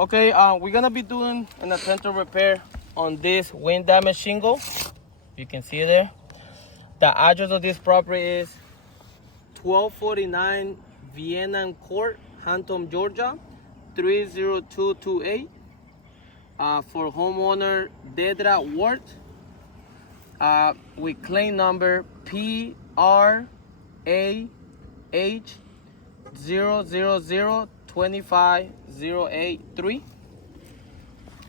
Okay, we're gonna be doing an attentive repair on this wind damage shingle. You can see it there. The address of this property is 1249 Vienna Court, Hampton, Georgia, 30228. For homeowner Dedra Ward, with claim number PRAH00025083.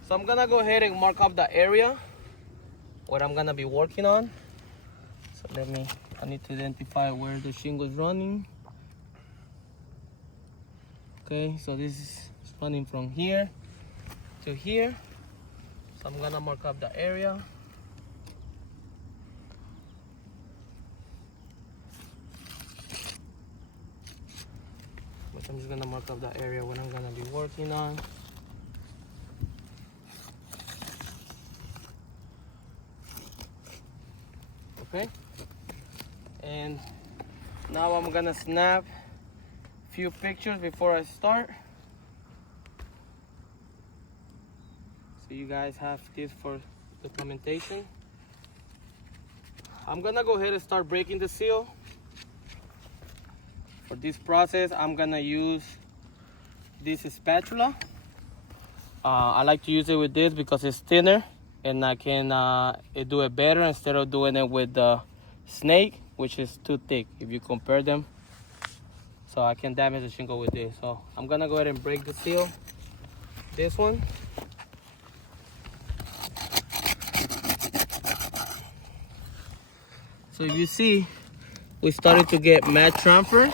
So I'm gonna go ahead and mark up the area what I'm gonna be working on. So I need to identify where the shingle is running. Okay, so this is running from here to here. So I'm gonna mark up the area. But I'm just gonna mark up the area what I'm gonna be working on. Okay, and now I'm gonna snap a few pictures before I start, so you guys have this for documentation. I'm gonna go ahead and start breaking the seal. For this process, I'm gonna use this spatula. I like to use it with this because it's thinner and I can do it better instead of doing it with the snake, which is too thick if you compare them. So I can damage the shingle with this. So I'm gonna go ahead and break the seal. This one. So if you see, we started to get matte transfer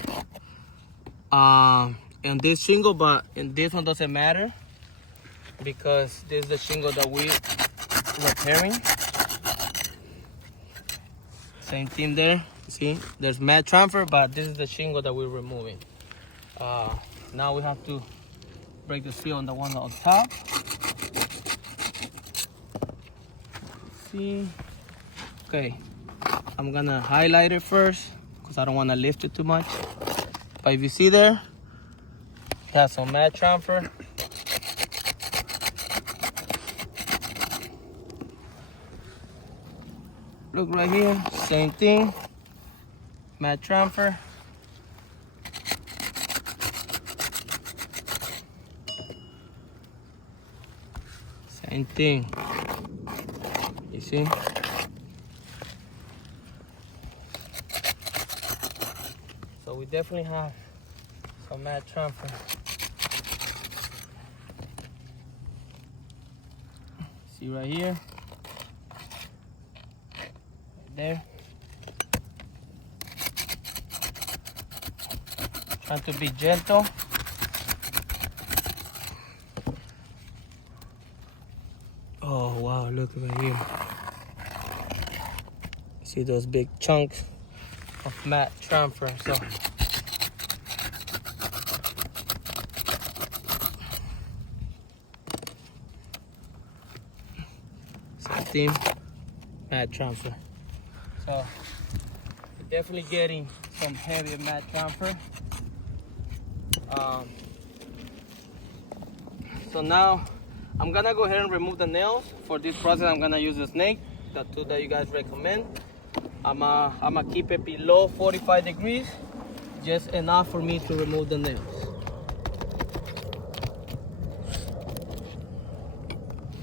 in this shingle, but in this one doesn't matter because this is the shingle that we repairing. Same thing there. See, there's matte transfer, but this is the shingle that we're removing. Now we have to break the seal on the one on top. See, okay, I'm gonna highlight it first because I don't want to lift it too much. But if you see there, it has some matte transfer. Look right here, same thing, matte transfer. Same thing, you see? So we definitely have some matte transfer. See right here, right there. Trying to be gentle. Oh wow, look right here. See those big chunks of matte transfer. So same thing, matte transfer. So we're definitely getting some heavy matte transfer. So now I'm gonna go ahead and remove the nails. For this process, I'm gonna use the snake, the tool that you guys recommend. I'm gonna keep it below 45 degrees, just enough for me to remove the nails.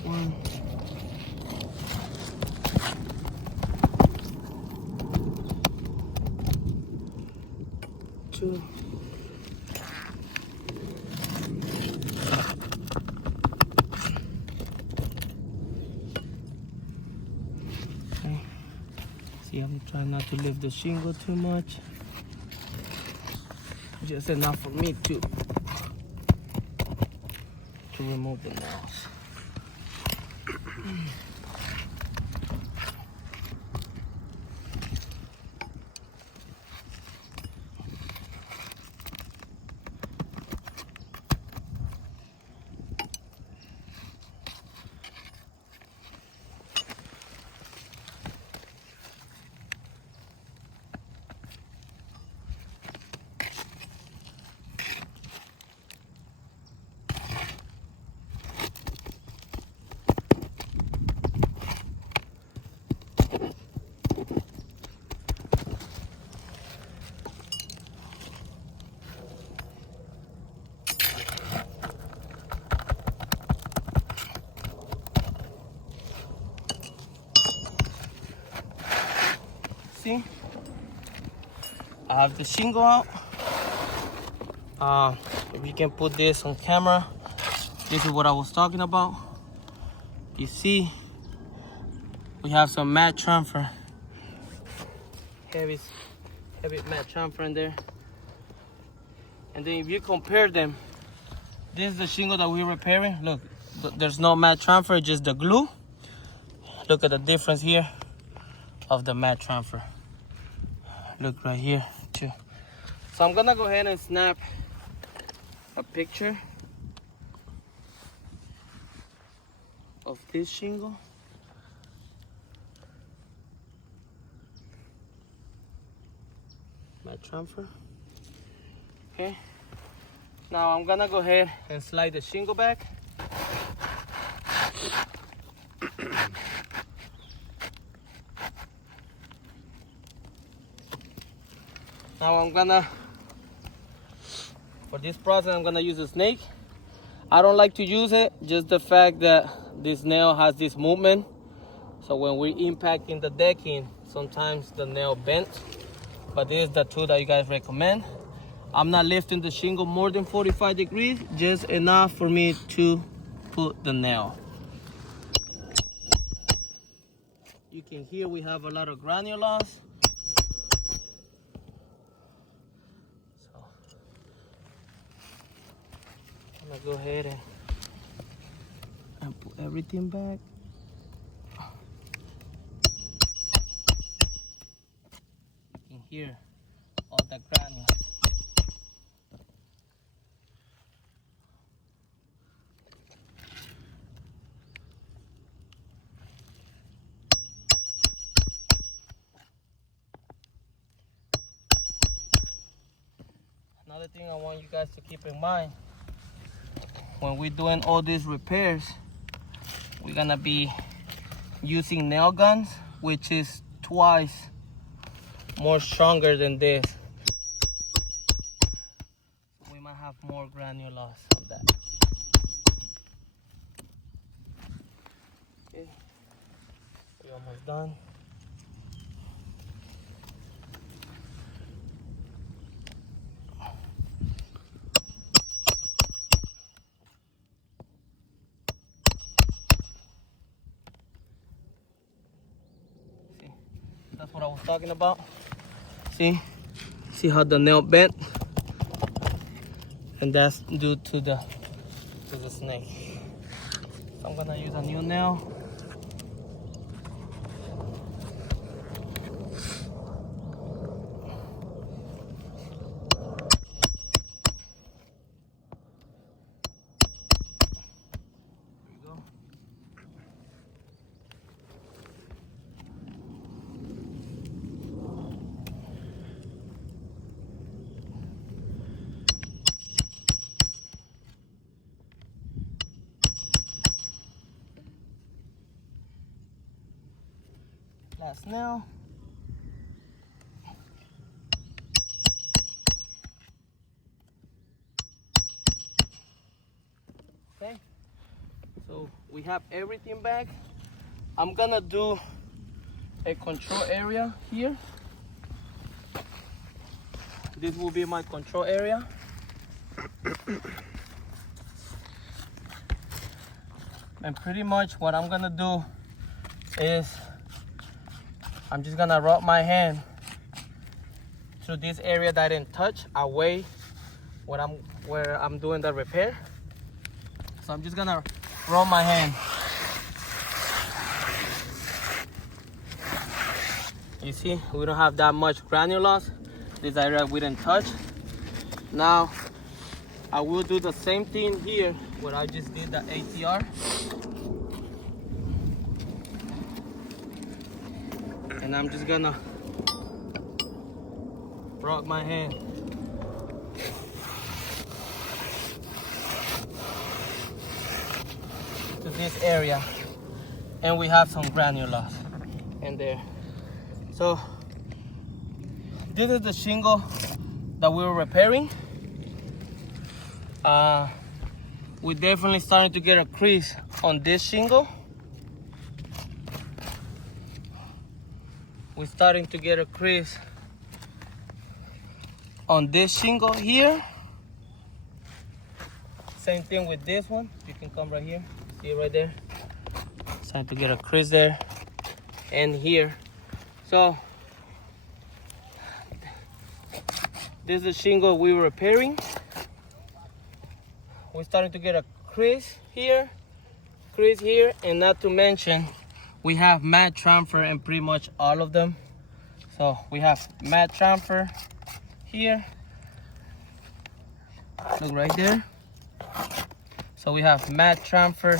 One. Two. See, I'm trying not to lift the shingle too much. Just enough for me to remove the nails. see, I have the shingle out. If you can put this on camera, this is what I was talking about. You see, we have some mat transfer, heavy mat transfer in there. And then if you compare them, this is the shingle that we're repairing. Look, there's no mat transfer, just the glue. Look at the difference here of the mat transfer. Look right here too. So I'm gonna go ahead and snap a picture of this shingle. Mat transfer. Okay. Now I'm gonna go ahead and slide the shingle back. Now for this process, I'm gonna use a snake. I don't like to use it, just the fact that this nail has this movement. So when we're impacting the decking, sometimes the nail bends. But this is the tool that you guys recommend. I'm not lifting the shingle more than 45 degrees, just enough for me to put the nail. You can hear we have a lot of granules. So I'm gonna go ahead and put everything back. You can hear all the granules. Another thing I want you guys to keep in mind, when we're doing all these repairs, we're gonna be using nail guns, which is twice more stronger than this. We might have more granules on that. Okay, we're almost done. That's what I was talking about. See how the nail bent, and that's due to the snake. So I'm gonna use a new nail. Last nail. Okay, so we have everything back. I'm gonna do a control area here. This will be my control area. And pretty much what I'm gonna do is I'm just gonna rub my hand through this area that I didn't touch, away where I'm doing the repair. So I'm just gonna rub my hand. You see, we don't have that much granules. This area we didn't touch. Now, I will do the same thing here where I just did the ATR. And I'm just gonna rub my hand to this area, and we have some granules in there. So this is the shingle that we were repairing. We're definitely starting to get a crease on this shingle. we're starting to get a crease on this shingle here. Same thing with this one. You can come right here, see it right there. Starting to get a crease there and here. So this is the shingle we were repairing. We're starting to get a crease here, and not to mention we have matte transfer in pretty much all of them. So we have matte transfer here, look right there. So we have matte transfer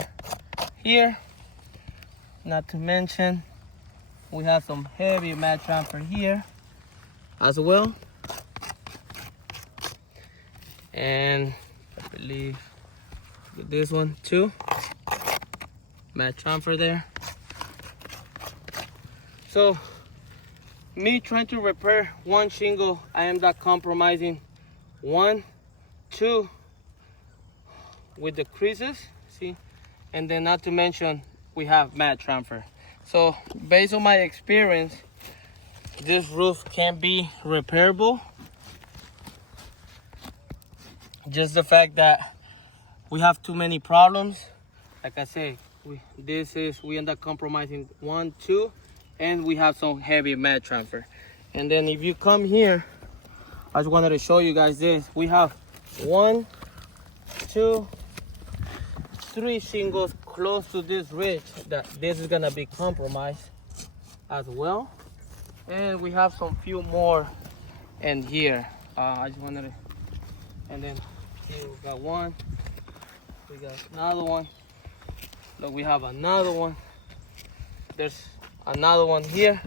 here, not to mention we have some heavy matte transfer here as well. And I believe this one too, matte transfer there. So me trying to repair one shingle, I am not compromising 1, 2 with the creases, see, and then not to mention we have matte transfer. So based on my experience, this roof can be repairable. Just the fact that we have too many problems. Like I say, we end up compromising 1, 2, and we have some heavy matte transfer. And then if you come here, I just wanted to show you guys this. We have 1, 2, 3 shingles close to this ridge that this is gonna be compromised as well. And we have some few more in here. I just wanted to, and then here we got one, we got another one. Look, we have another one. There's another one here.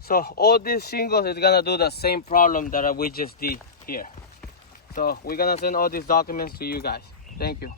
So all these shingles is gonna do the same problem that we just did here. So we're gonna send all these documents to you guys. Thank you.